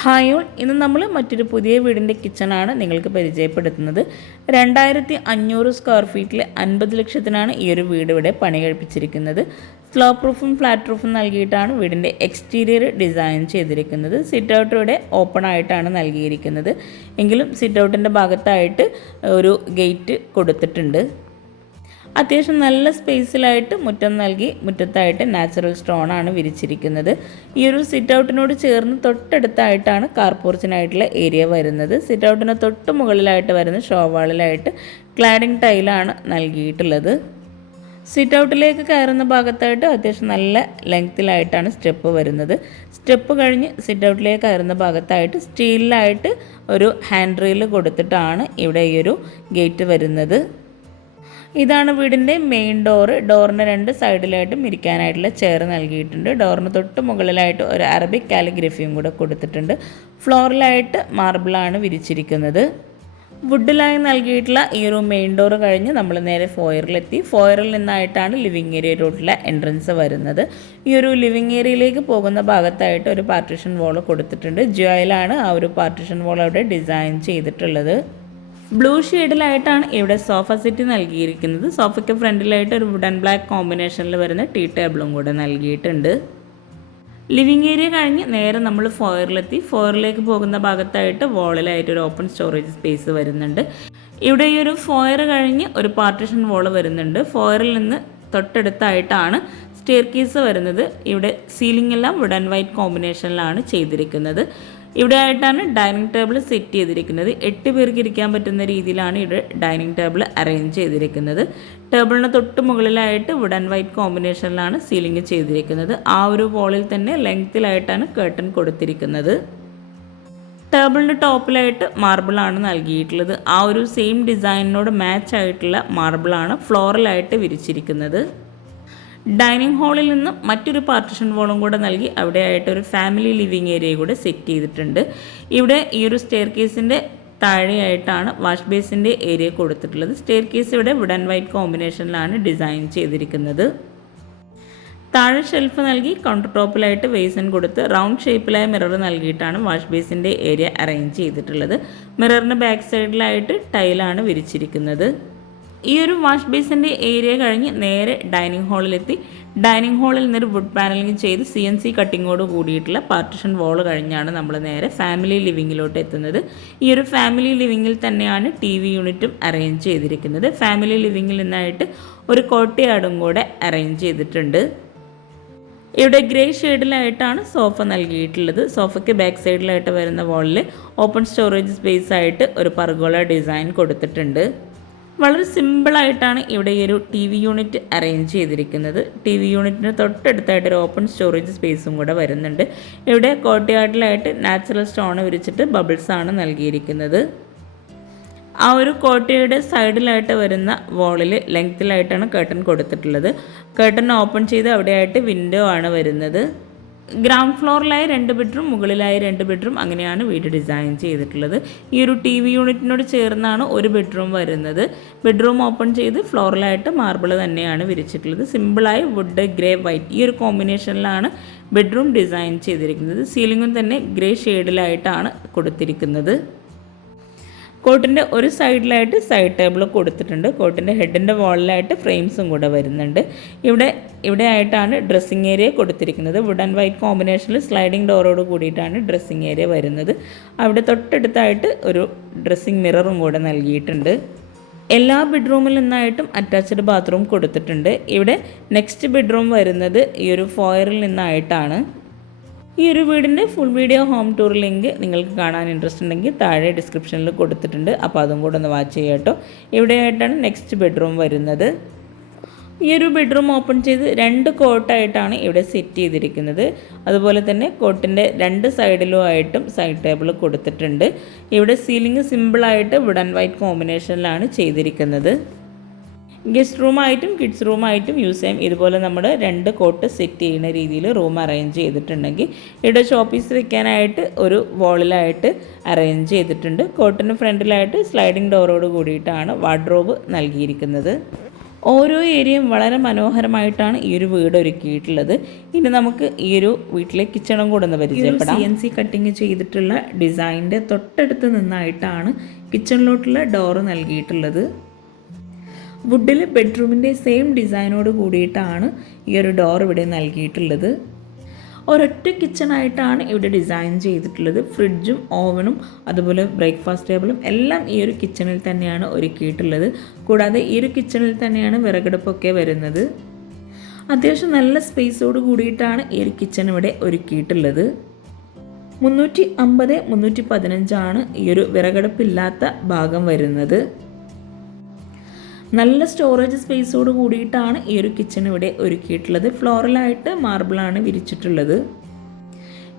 Hi all ഇന്ന് നമ്മൾ മറ്റൊരു പുതിയ വീടിന്റെ കിച്ചണാണ് നിങ്ങൾക്ക് പരിചയപ്പെടുത്തുന്നത്. രണ്ടായിരത്തി അഞ്ഞൂറ് സ്ക്വയർ ഫീറ്റിൽ അൻപത് ലക്ഷത്തിനാണ് ഈ ഒരു വീട് ഇവിടെ പണി കഴിപ്പിച്ചിരിക്കുന്നത്. സ്ലോ പ്രൂഫും ഫ്ലാറ്റ് പ്രൂഫും നൽകിയിട്ടാണ് വീടിന്റെ എക്സ്റ്റീരിയർ ഡിസൈൻ ചെയ്തിരിക്കുന്നത്. സിറ്റ് ഔട്ട് ഇവിടെ ഓപ്പൺ ആയിട്ടാണ് നൽകിയിരിക്കുന്നത്. എങ്കിലും സിറ്റ് ഔട്ടിന്റെ ഭാഗത്തായിട്ട് ഒരു ഗേറ്റ് കൊടുത്തിട്ടുണ്ട്. അത്യാവശ്യം നല്ല സ്പേസിലായിട്ട് മുറ്റം നൽകി മുറ്റത്തായിട്ട് നാച്ചുറൽ സ്റ്റോൺ ആണ് വിരിച്ചിരിക്കുന്നത്. ഈ ഒരു സിറ്റ് ഔട്ടിനോട് ചേർന്ന് തൊട്ടടുത്തായിട്ടാണ് കാർ പോർച്ചിനായിട്ടുള്ള ഏരിയ വരുന്നത് സിറ്റ് ഔട്ടിന് തൊട്ട് മുകളിലായിട്ട് വരുന്ന ഷോവാളിലായിട്ട് ക്ലാഡിംഗ് ടൈലാണ് നൽകിയിട്ടുള്ളത്. സിറ്റ് ഔട്ടിലേക്ക് കയറുന്ന ഭാഗത്തായിട്ട് അത്യാവശ്യം നല്ല ലെങ്ത്തിലായിട്ടാണ് സ്റ്റെപ്പ് വരുന്നത്. സ്റ്റെപ്പ് കഴിഞ്ഞ് സിറ്റ് ഔട്ടിലേക്ക് കയറുന്ന ഭാഗത്തായിട്ട് സ്റ്റീലിലായിട്ട് ഒരു ഹാൻഡ് റെയിൽ കൊടുത്തിട്ടാണ് ഇവിടെ ഈ ഒരു ഗേറ്റ് വരുന്നത്. ഇതാണ് വീടിന്റെ മെയിൻ ഡോറ് ഡോറിന് രണ്ട് സൈഡിലായിട്ടും ഇരിക്കാനായിട്ടുള്ള ചെയർ നൽകിയിട്ടുണ്ട്. ഡോറിന് തൊട്ട് മുകളിലായിട്ട് ഒരു അറബിക് കാലിഗ്രഫിയും കൂടെ കൊടുത്തിട്ടുണ്ട്. ഫ്ലോറിലായിട്ട് മാർബിളാണ് വിരിച്ചിരിക്കുന്നത്. വുഡിലായി നൽകിയിട്ടുള്ള ഈ ഒരു മെയിൻ ഡോർ കഴിഞ്ഞ് നമ്മൾ നേരെ ഫോയറിലെത്തി ഫോയറിൽ നിന്നായിട്ടാണ് ലിവിങ് ഏരിയയിലോട്ടുള്ള എൻട്രൻസ് വരുന്നത്. ഈ ഒരു ലിവിങ് ഏരിയയിലേക്ക് പോകുന്ന ഭാഗത്തായിട്ട് ഒരു പാർട്ടിഷൻ വോൾ കൊടുത്തിട്ടുണ്ട്. ജിയോയിലാണ് ആ ഒരു പാർട്ടിഷൻ വോൾ അവിടെ ഡിസൈൻ ചെയ്തിട്ടുള്ളത്. ബ്ലൂ ഷെയ്ഡിലായിട്ടാണ് ഇവിടെ സോഫ സെറ്റ് നൽകിയിരിക്കുന്നത്. സോഫയ്ക്ക് ഫ്രണ്ടിലായിട്ട് ഒരു വുഡൻ ബ്ലാക്ക് കോമ്പിനേഷനിൽ വരുന്ന ടീ ടേബിളും കൂടെ നൽകിയിട്ടുണ്ട്. ലിവിംഗ് ഏരിയ കഴിഞ്ഞ് നേരെ നമ്മൾ ഫോയറിലെത്തി. ഫോയറിലേക്ക് പോകുന്ന ഭാഗത്തായിട്ട് വോളിലായിട്ട് ഒരു ഓപ്പൺ സ്റ്റോറേജ് സ്പേസ് വരുന്നുണ്ട്. ഇവിടെ ഈ ഒരു ഫോയർ കഴിഞ്ഞ് ഒരു പാർട്ടിഷൻ വോൾ വരുന്നുണ്ട്. ഫോയറിൽ നിന്ന് തൊട്ടടുത്തായിട്ടാണ് സ്റ്റെയർ കേസ് വരുന്നത്. ഇവിടെ സീലിംഗ് എല്ലാം വുഡ് ആൻഡ് വൈറ്റ് കോമ്പിനേഷനിലാണ് ചെയ്തിരിക്കുന്നത്. ഇവിടെ ആയിട്ടാണ് ഡൈനിങ് ടേബിൾ സെറ്റ് ചെയ്തിരിക്കുന്നത്. എട്ട് പേർക്ക് ഇരിക്കാൻ പറ്റുന്ന രീതിയിലാണ് ഇവിടെ ഡൈനിങ് ടേബിൾ അറേഞ്ച് ചെയ്തിരിക്കുന്നത്. ടേബിളിന് തൊട്ട് മുകളിലായിട്ട് വുഡ് ആൻഡ് വൈറ്റ് കോമ്പിനേഷനിലാണ് സീലിംഗ് ചെയ്തിരിക്കുന്നത്. ആ ഒരു വോളിൽ തന്നെ ലെങ്ത്തിലായിട്ടാണ് കേട്ടൺ കൊടുത്തിരിക്കുന്നത്. ടേബിളിന്റെ ടോപ്പിലായിട്ട് മാർബിളാണ് നൽകിയിട്ടുള്ളത്. ആ ഒരു സെയിം ഡിസൈനിനോട് മാച്ച് ആയിട്ടുള്ള മാർബിളാണ് ഫ്ലോറലായിട്ട് വിരിച്ചിരിക്കുന്നത്. ഡൈനിങ് ഹാളിൽ നിന്ന് മറ്റൊരു പാർട്ടിഷൻ വോളും കൂടെ നൽകി അവിടെ ആയിട്ട് ഒരു ഫാമിലി ലിവിങ് ഏരിയ കൂടെ സെറ്റ് ചെയ്തിട്ടുണ്ട്. ഇവിടെ ഈ ഒരു സ്റ്റെയർ കേസിന്റെ താഴെയായിട്ടാണ് വാഷ് ബേസിന്റെ ഏരിയ കൊടുത്തിട്ടുള്ളത്. സ്റ്റെയർ കേസ് ഇവിടെ വുഡ് ആൻഡ് വൈറ്റ് കോമ്പിനേഷനിലാണ് ഡിസൈൻ ചെയ്തിരിക്കുന്നത്. താഴെ ഷെൽഫ് നൽകി കൗണ്ടർ ടോപ്പിലായിട്ട് വേസൻ കൊടുത്ത് റൗണ്ട് ഷേപ്പിലായ മിറർ നൽകിയിട്ടാണ് വാഷ് ബേസിന്റെ ഏരിയ അറേഞ്ച് ചെയ്തിട്ടുള്ളത്. മിററിന്റെ ബാക്ക് സൈഡിലായിട്ട് ടൈലാണ് വിരിച്ചിരിക്കുന്നത്. ഈ ഒരു വാഷ് ബേസിന്റെ ഏരിയ കഴിഞ്ഞ് നേരെ ഡൈനിങ് ഹാളിലെത്തി. ഡൈനിങ് ഹാളിൽ നിന്നൊരു വുഡ് പാനലിംഗ് ചെയ്ത് സി എൻ സി കട്ടിങ്ങോട് കൂടിയിട്ടുള്ള പാർട്ടിഷൻ വോൾ കഴിഞ്ഞാണ് നമ്മൾ നേരെ ഫാമിലി ലിവിങ്ങിലോട്ട് എത്തുന്നത്. ഈ ഒരു ഫാമിലി ലിവിങ്ങിൽ തന്നെയാണ് ടി വി യൂണിറ്റും അറേഞ്ച് ചെയ്തിരിക്കുന്നത്. ഫാമിലി ലിവിങ്ങിൽ നിന്നായിട്ട് ഒരു കോട്ടയാടും കൂടെ അറേഞ്ച് ചെയ്തിട്ടുണ്ട്. ഇവിടെ ഗ്രേ ഷെയ്ഡിലായിട്ടാണ് സോഫ നൽകിയിട്ടുള്ളത്. സോഫയ്ക്ക് ബാക്ക് സൈഡിലായിട്ട് വരുന്ന വാളിൽ ഓപ്പൺ സ്റ്റോറേജ് സ്പേസ് ആയിട്ട് ഒരു പർഗോള ഡിസൈൻ കൊടുത്തിട്ടുണ്ട്. വളരെ സിമ്പിളായിട്ടാണ് ഇവിടെ ഈ ഒരു ടി വി യൂണിറ്റ് അറേഞ്ച് ചെയ്തിരിക്കുന്നത്. ടി വി യൂണിറ്റിന് തൊട്ടടുത്തായിട്ട് ഒരു ഓപ്പൺ സ്റ്റോറേജ് സ്പേസും കൂടെ വരുന്നുണ്ട്. ഇവിടെ കോട്ടയാട്ടിലായിട്ട് നാച്ചുറൽ സ്റ്റോൺ വിരിച്ചിട്ട് ബബിൾസ് ആണ് നൽകിയിരിക്കുന്നത്. ആ ഒരു കോട്ടയുടെ സൈഡിലായിട്ട് വരുന്ന വോളിൽ ലെങ്ത്തിലായിട്ടാണ് കേട്ടൺ കൊടുത്തിട്ടുള്ളത്. കേട്ടൺ ഓപ്പൺ ചെയ്ത് അവിടെയായിട്ട് വിൻഡോ ആണ് വരുന്നത്. ഗ്രൗണ്ട് ഫ്ലോറിലായി രണ്ട് ബെഡ്റൂം മുകളിലായി രണ്ട് ബെഡ്റൂം അങ്ങനെയാണ് വീട് ഡിസൈൻ ചെയ്തിട്ടുള്ളത്. ഈ ഒരു ടി വി യൂണിറ്റിനോട് ചേർന്നാണ് ഒരു ബെഡ്റൂം വരുന്നത്. ബെഡ്റൂം ഓപ്പൺ ചെയ്ത് ഫ്ലോറിലായിട്ട് മാർബിൾ തന്നെയാണ് വിരിച്ചിട്ടുള്ളത്. സിമ്പിളായി വുഡ് ഗ്രേ വൈറ്റ് ഈ ഒരു കോമ്പിനേഷനിലാണ് ബെഡ്റൂം ഡിസൈൻ ചെയ്തിരിക്കുന്നത്. സീലിംഗും തന്നെ ഗ്രേ ഷെയ്ഡിലായിട്ടാണ് കൊടുത്തിരിക്കുന്നത്. കോട്ടിന്റെ ഒരു സൈഡിലായിട്ട് സൈഡ് ടേബിൾ കൊടുത്തിട്ടുണ്ട്. കോട്ടിന്റെ ഹെഡിന്റെ വാളിലായിട്ട് ഫ്രെയിംസും കൂടെ വരുന്നുണ്ട്. ഇവിടെ ഇവിടെ ആയിട്ടാണ് ഡ്രസ്സിങ് ഏരിയ കൊടുത്തിരിക്കുന്നത്. വുഡ് ആൻഡ് വൈറ്റ് കോമ്പിനേഷനിൽ സ്ലൈഡിംഗ് ഡോറോട് കൂടിയിട്ടാണ് ഡ്രസ്സിങ് ഏരിയ വരുന്നത്. അവിടെ തൊട്ടടുത്തായിട്ട് ഒരു ഡ്രസ്സിങ് മിററും കൂടെ നൽകിയിട്ടുണ്ട്. എല്ലാ ബെഡ്റൂമിൽ നിന്നായിട്ടും അറ്റാച്ച്ഡ് ബാത്റൂം കൊടുത്തിട്ടുണ്ട്. ഇവിടെ നെക്സ്റ്റ് ബെഡ്റൂം വരുന്നത് ഈ ഒരു ഫോയറിൽ നിന്നായിട്ടാണ്. ഈ ഒരു വീടിന്റെ full video home tour link നിങ്ങൾക്ക് കാണാൻ ഇൻട്രസ്റ്റ് ഉണ്ടെങ്കിൽ താഴെ ഡിസ്ക്രിപ്ഷനിൽ കൊടുത്തിട്ടുണ്ട്. അപ്പോൾ അതും കൂടെ ഒന്ന് വാച്ച് ചെയ്യാം കേട്ടോ. ഇവിടെയായിട്ടാണ് നെക്സ്റ്റ് ബെഡ്റൂം വരുന്നത്. ഈ ഒരു ബെഡ്റൂം ഓപ്പൺ ചെയ്ത് രണ്ട് കോട്ടായിട്ടാണ് ഇവിടെ സെറ്റ് ചെയ്തിരിക്കുന്നത്. അതുപോലെ തന്നെ കോട്ടിന്റെ രണ്ട് സൈഡിലും ആയിട്ടും സൈഡ് ടേബിൾ കൊടുത്തിട്ടുണ്ട്. ഇവിടെ സീലിംഗ് സിമ്പിളായിട്ട് വുഡ് ആൻഡ് വൈറ്റ് കോമ്പിനേഷനിലാണ് ചെയ്തിരിക്കുന്നത്. ഗസ്റ്റ് റൂമായിട്ടും കിഡ്സ് റൂമായിട്ടും യൂസ് ചെയ്യാം. ഇതുപോലെ നമ്മൾ രണ്ട് കോട്ട് സെറ്റ് ചെയ്യുന്ന രീതിയിൽ റൂം അറേഞ്ച് ചെയ്തിട്ടുണ്ടെങ്കിൽ ഇവിടെ ഷോപ്പീസ് വെക്കാനായിട്ട് ഒരു വോളിലായിട്ട് അറേഞ്ച് ചെയ്തിട്ടുണ്ട്. കോട്ടിന് ഫ്രണ്ടിലായിട്ട് സ്ലൈഡിംഗ് ഡോറോട് കൂടിയിട്ടാണ് വാർഡ്രോബ് നൽകിയിരിക്കുന്നത്. ഓരോ ഏരിയയും വളരെ മനോഹരമായിട്ടാണ് ഈ ഒരു വീട് ഒരുക്കിയിട്ടുള്ളത്. ഇനി നമുക്ക് ഈ ഒരു വീട്ടിലെ കിച്ചണും കൂടെ ഒന്ന് പരിചയപ്പെടാം. സി എൻ സി കട്ടിങ് ചെയ്തിട്ടുള്ള ഡിസൈനിന്റെ തൊട്ടടുത്ത് നിന്നായിട്ടാണ് കിച്ചണിലോട്ടുള്ള ഡോറ് നൽകിയിട്ടുള്ളത്. വുഡിൽ ബെഡ്റൂമിന്റെ സെയിം ഡിസൈനോട് കൂടിയിട്ടാണ് ഈ ഒരു ഡോർ ഇവിടെ നൽകിയിട്ടുള്ളത്. ഒരൊറ്റ കിച്ചണായിട്ടാണ് ഇവിടെ ഡിസൈൻ ചെയ്തിട്ടുള്ളത്. ഫ്രിഡ്ജും ഓവനും അതുപോലെ ബ്രേക്ക്ഫാസ്റ്റ് ടേബിളും എല്ലാം ഈ ഒരു കിച്ചണിൽ തന്നെയാണ് ഒരുക്കിയിട്ടുള്ളത്. കൂടാതെ ഈ ഒരു കിച്ചണിൽ തന്നെയാണ് വിറകടുപ്പൊക്കെ വരുന്നത്. അത്യാവശ്യം നല്ല സ്പേസോട് കൂടിയിട്ടാണ് ഈ ഒരു കിച്ചൺ ഇവിടെ ഒരുക്കിയിട്ടുള്ളത്. മുന്നൂറ്റി അമ്പത് മുന്നൂറ്റി പതിനഞ്ചാണ് ഈ ഒരു വിറകടുപ്പില്ലാത്ത ഭാഗം വരുന്നത്. നല്ല സ്റ്റോറേജ് സ്പേസോട് കൂടിയിട്ടാണ് ഈ ഒരു കിച്ചൺ ഇവിടെ ഒരുക്കിയിട്ടുള്ളത്. ഫ്ലോറലായിട്ട് മാർബിളാണ് വിരിച്ചിട്ടുള്ളത്.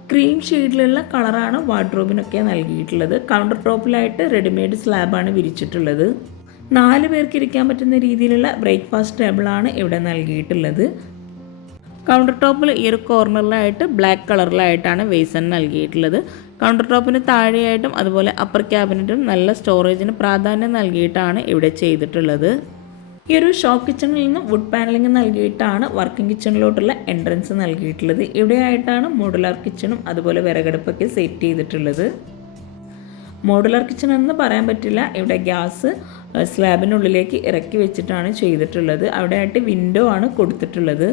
ക്രീം ഷെയ്ഡിലുള്ള കളറാണ് വാർഡ്രോബിനൊക്കെ നൽകിയിട്ടുള്ളത്. കൗണ്ടർ ടോപ്പിലായിട്ട് റെഡിമെയ്ഡ് സ്ലാബാണ് വിരിച്ചിട്ടുള്ളത്. നാല് പേർക്ക് ഇരിക്കാൻ പറ്റുന്ന രീതിയിലുള്ള ബ്രേക്ക്ഫാസ്റ്റ് ടേബിളാണ് ഇവിടെ നൽകിയിട്ടുള്ളത്. കൗണ്ടർ ടോപ്പിൽ ഈ ഒരു കോർണറിലായിട്ട് ബ്ലാക്ക് കളറിലായിട്ടാണ് വേസൺ നൽകിയിട്ടുള്ളത്. കൗണ്ടർ ടോപ്പിന് താഴെയായിട്ടും അതുപോലെ അപ്പർ ക്യാബിനറ്റും നല്ല സ്റ്റോറേജിന് പ്രാധാന്യം നൽകിയിട്ടാണ് ഇവിടെ ചെയ്തിട്ടുള്ളത്. ഈ ഒരു ഷോപ്പ് കിച്ചണിൽ നിന്ന് വുഡ് പാനലിംഗ് നൽകിയിട്ടാണ് വർക്കിംഗ് കിച്ചണിലോട്ടുള്ള എൻട്രൻസ് നൽകിയിട്ടുള്ളത്. ഇവിടെയായിട്ടാണ് മോഡുലാർ കിച്ചണും അതുപോലെ വിറകടുപ്പൊക്കെ സെറ്റ് ചെയ്തിട്ടുള്ളത്. മോഡുലാർ കിച്ചൺ എന്ന് പറയാൻ പറ്റില്ല. ഇവിടെ ഗ്യാസ് സ്ലാബിനുള്ളിലേക്ക് ഇറക്കി വെച്ചിട്ടാണ് ചെയ്തിട്ടുള്ളത്. അവിടെയായിട്ട് വിൻഡോ ആണ് കൊടുത്തിട്ടുള്ളത്.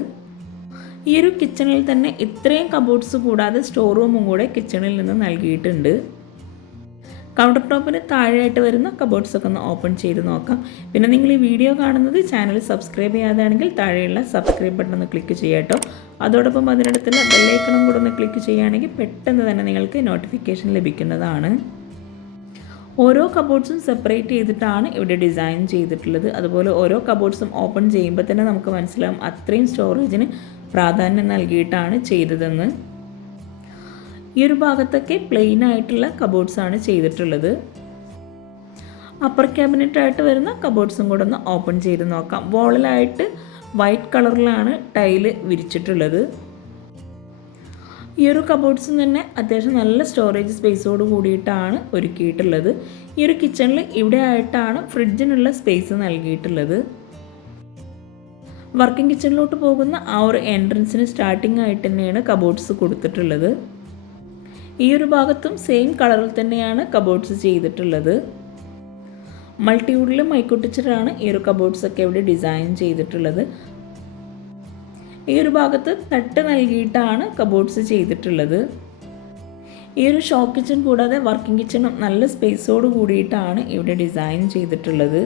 ഈ ഒരു കിച്ചണിൽ തന്നെ ഇത്രയും കബോർഡ്സ് കൂടാതെ സ്റ്റോർ റൂമും കൂടെ കിച്ചണിൽ നിന്ന് നൽകിയിട്ടുണ്ട്. കൗണ്ടർ ടോപ്പിന് താഴെയായിട്ട് വരുന്ന കബോർഡ്സ് ഒക്കെ ഒന്ന് ഓപ്പൺ ചെയ്ത് നോക്കാം. പിന്നെ നിങ്ങൾ ഈ വീഡിയോ കാണുന്നത് ചാനൽ സബ്സ്ക്രൈബ് ചെയ്യാതാണെങ്കിൽ താഴെയുള്ള സബ്സ്ക്രൈബ് ബട്ടൺ ഒന്ന് ക്ലിക്ക് ചെയ്യാട്ടോ അതോടൊപ്പം അതിനടുത്തുള്ള ബെല്ലൈക്കണം കൂടെ ഒന്ന് ക്ലിക്ക് ചെയ്യുകയാണെങ്കിൽ പെട്ടെന്ന് തന്നെ നിങ്ങൾക്ക് നോട്ടിഫിക്കേഷൻ ലഭിക്കുന്നതാണ്. ഓരോ കബോർഡ്സും സെപ്പറേറ്റ് ചെയ്തിട്ടാണ് ഇവിടെ ഡിസൈൻ ചെയ്തിട്ടുള്ളത്. അതുപോലെ ഓരോ കബോർഡ്സും ഓപ്പൺ ചെയ്യുമ്പോൾ തന്നെ നമുക്ക് മനസ്സിലാവും അത്രയും സ്റ്റോറേജിന് പ്രാധാന്യം നൽകിയിട്ടാണ് ചെയ്തതെന്ന്. ഈ ഒരു ഭാഗത്തൊക്കെ പ്ലെയിൻ ആയിട്ടുള്ള കബോർഡ്സ് ആണ് ചെയ്തിട്ടുള്ളത്. അപ്പർ ക്യാബിനറ്റ് ആയിട്ട് വരുന്ന കബോർഡ്സും കൂടെ ഒന്ന് ഓപ്പൺ ചെയ്ത് നോക്കാം. വോളിലായിട്ട് വൈറ്റ് കളറിലാണ് ടൈൽ വിരിച്ചിട്ടുള്ളത്. ഈ ഒരു കബോർഡ്സും തന്നെ അത്യാവശ്യം നല്ല സ്റ്റോറേജ് സ്പേസോട് കൂടിയിട്ടാണ് ഒരുക്കിയിട്ടുള്ളത്. ഈ ഒരു കിച്ചണിൽ ഇവിടെ ആയിട്ടാണ് ഫ്രിഡ്ജിനുള്ള സ്പേസ് നൽകിയിട്ടുള്ളത്. വർക്കിംഗ് കിച്ചണിലോട്ട് പോകുന്ന ആ ഒരു എൻട്രൻസിന് സ്റ്റാർട്ടിംഗ് ആയിട്ട് തന്നെയാണ് കബോർഡ്സ് കൊടുത്തിട്ടുള്ളത്. ഈ ഒരു ഭാഗത്തും സെയിം കളറിൽ തന്നെയാണ് കബോർഡ്സ് ചെയ്തിട്ടുള്ളത്. മൾട്ടിവുഡിലും മൈക്കൊട്ടിച്ചിട്ടാണ് ഈ ഒരു കബോർഡ്സ് ഒക്കെ ഇവിടെ ഡിസൈൻ ചെയ്തിട്ടുള്ളത്. ഈ ഒരു ഭാഗത്ത് തട്ട് നൽകിയിട്ടാണ് കബോർഡ്സ് ചെയ്തിട്ടുള്ളത്. ഈ ഒരു ഷോ കിച്ചൺ കൂടാതെ വർക്കിംഗ് കിച്ചണും നല്ല സ്പേസോട് കൂടിയിട്ടാണ് ഇവിടെ ഡിസൈൻ ചെയ്തിട്ടുള്ളത്.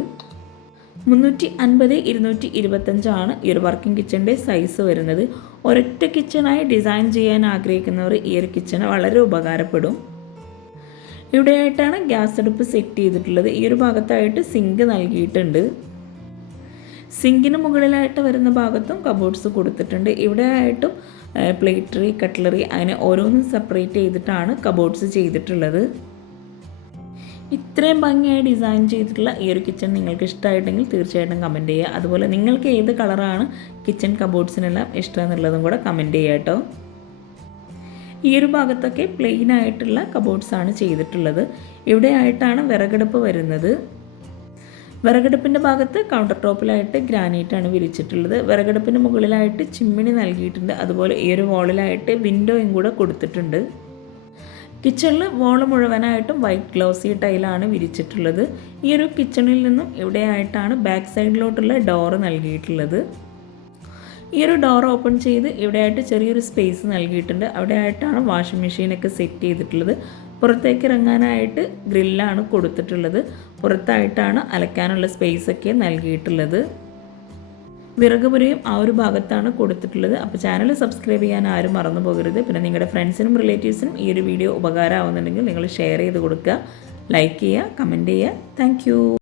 മുന്നൂറ്റി അൻപത് ഇരുന്നൂറ്റി ഇരുപത്തഞ്ചാണ് ഈ ഒരു വർക്കിംഗ് കിച്ചന്റെ സൈസ് വരുന്നത്. ഒരൊറ്റ കിച്ചണായി ഡിസൈൻ ചെയ്യാൻ ആഗ്രഹിക്കുന്നവർ ഈ ഒരു കിച്ചൺ വളരെ ഉപകാരപ്പെടും. ഇവിടെയായിട്ടാണ് ഗ്യാസ് അടുപ്പ് സെറ്റ് ചെയ്തിട്ടുള്ളത്. ഈ ഒരു ഭാഗത്തായിട്ട് സിങ്ക് നൽകിയിട്ടുണ്ട്. സിങ്കിന് മുകളിലായിട്ട് വരുന്ന ഭാഗത്തും കബോർഡ്സ് കൊടുത്തിട്ടുണ്ട്. ഇവിടെ ആയിട്ടും പ്ലേറ്ററി കട്ട്ലറി അങ്ങനെ ഓരോന്നും സെപ്പറേറ്റ് ചെയ്തിട്ടാണ് കബോർഡ്സ് ചെയ്തിട്ടുള്ളത്. ഇത്രയും ഭംഗിയായി ഡിസൈൻ ചെയ്തിട്ടുള്ള ഈ ഒരു കിച്ചൺ നിങ്ങൾക്ക് ഇഷ്ടമായിട്ടെങ്കിൽ തീർച്ചയായിട്ടും കമന്റ് ചെയ്യുക. അതുപോലെ നിങ്ങൾക്ക് ഏത് കളറാണ് കിച്ചൺ കബോർഡ്സിനെല്ലാം ഇഷ്ടം എന്നുള്ളതും കൂടെ കമന്റ് ചെയ്യുക കേട്ടോ. ഈ ഒരു ഭാഗത്തൊക്കെ പ്ലെയിൻ ആയിട്ടുള്ള കബോർഡ്സാണ് ചെയ്തിട്ടുള്ളത്. ഇവിടെ ആയിട്ടാണ് വിറകടുപ്പ് വരുന്നത്. വിറകടുപ്പിന്റെ ഭാഗത്ത് കൗണ്ടർ ടോപ്പിലായിട്ട് ഗ്രാനൈറ്റ് ആണ് വിരിച്ചിട്ടുള്ളത്. വിറകടുപ്പിന് മുകളിലായിട്ട് ചിമ്മിണി നൽകിയിട്ടുണ്ട്. അതുപോലെ ഈ ഒരു വാളിലായിട്ട് വിൻഡോയും കൂടെ കൊടുത്തിട്ടുണ്ട്. കിച്ചണിൽ വോൾ മുഴുവനായിട്ടും വൈറ്റ് ഗ്ലോസി ടൈലാണ് വിരിച്ചിട്ടുള്ളത്. ഈ ഒരു കിച്ചണിൽ നിന്നും ഇവിടെയായിട്ടാണ് ബാക്ക് സൈഡിലോട്ടുള്ള ഡോറ് നൽകിയിട്ടുള്ളത്. ഈ ഒരു ഡോർ ഓപ്പൺ ചെയ്ത് ഇവിടെയായിട്ട് ചെറിയൊരു സ്പേസ് നൽകിയിട്ടുണ്ട്. അവിടെയായിട്ടാണ് വാഷിംഗ് മെഷീനൊക്കെ സെറ്റ് ചെയ്തിട്ടുള്ളത്. പുറത്തേക്ക് ഇറങ്ങാനായിട്ട് ഗ്രില്ലാണ് കൊടുത്തിട്ടുള്ളത്. പുറത്തായിട്ടാണ് അലക്കാനുള്ള സ്പേസൊക്കെ നൽകിയിട്ടുള്ളത്. വിറകുപുരയും ആ ഒരു ഭാഗത്താണ് കൊടുത്തിട്ടുള്ളത്. അപ്പോൾ ചാനൽ സബ്സ്ക്രൈബ് ചെയ്യാൻ ആരും മറന്നു പോകരുത്. പിന്നെ നിങ്ങളുടെ ഫ്രണ്ട്സിനും റിലേറ്റീവ്സിനും ഈ ഒരു വീഡിയോ ഉപകാരമാവുന്നുണ്ടെങ്കിൽ നിങ്ങൾ ഷെയർ ചെയ്ത് കൊടുക്കുക. ലൈക്ക് ചെയ്യുക കമന്റ് ചെയ്യുക. താങ്ക്